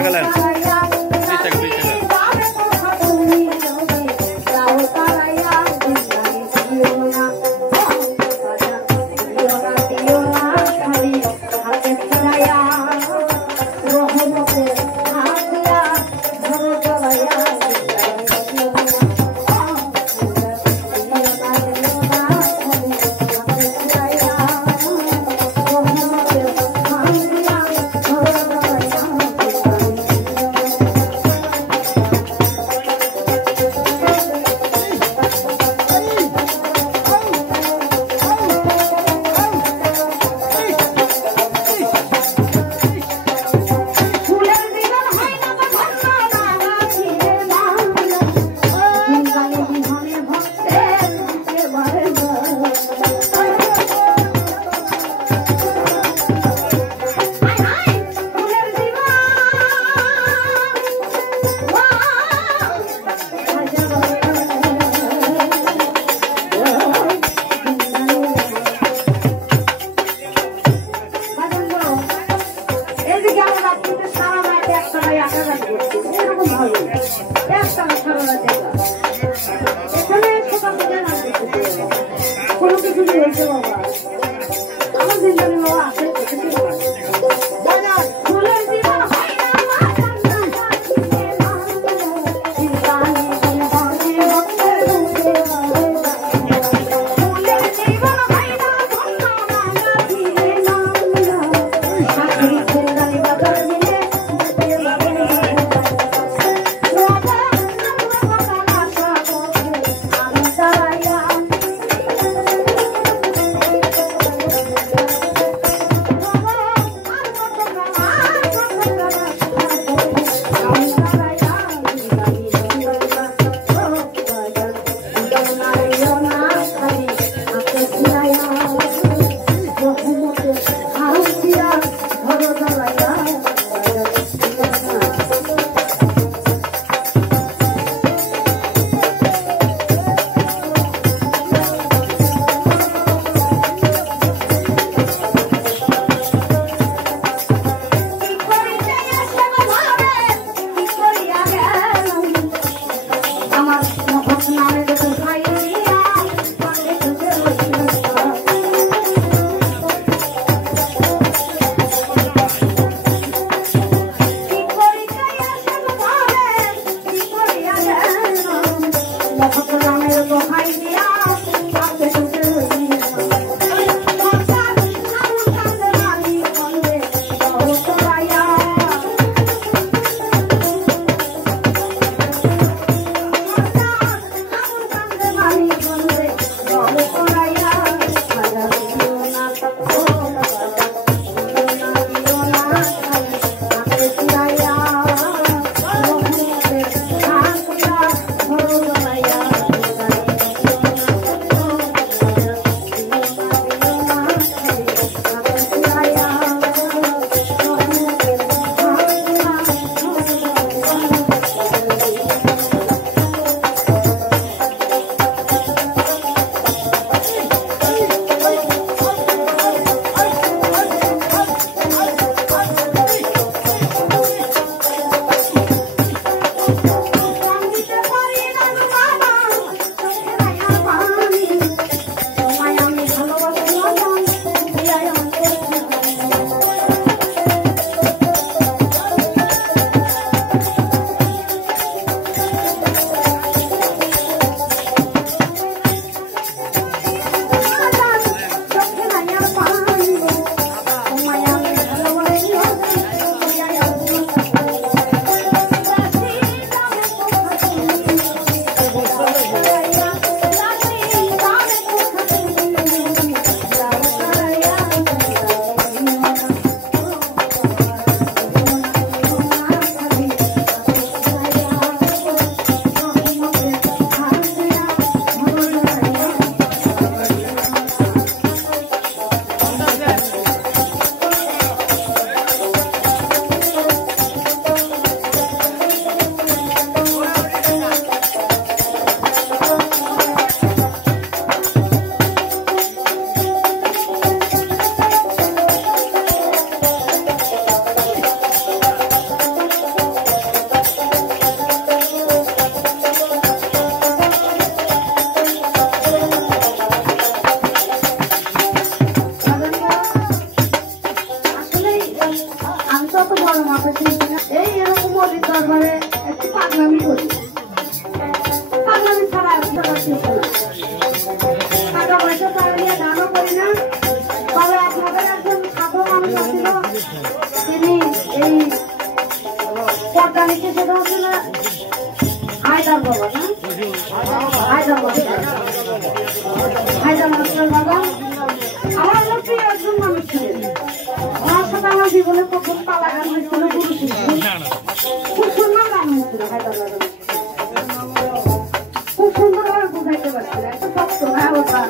টাকা নেন, 30 টাকা 30 টাকা। তত বড় মাথা ছিল না। এই এরকম অলির দরবারে একটু পাগলামি করি, পাগলামি ছাড়া টাকা পয়সা তারা নিয়ে দানও করি না। তবে আপনাদের একজন সাধু মানুষ আছিল, তিনি এই পর্দা লিখে, সেটা হচ্ছে না হায়দার বাবা, না হায়দার বাবা, হায়দার মাস্টার বাবা আমার মধ্যে একজন মানুষ ছিলেন। ওনার সাথে আমার জীবনে প্রথম পালা গান হয়েছিল গুরু শিষ্য, খুব সুন্দর গান হয়েছিল হায়দার বাবা, খুব সুন্দর ভাবে বুঝাইতে পারছিল, একটা শক্ত না ওটা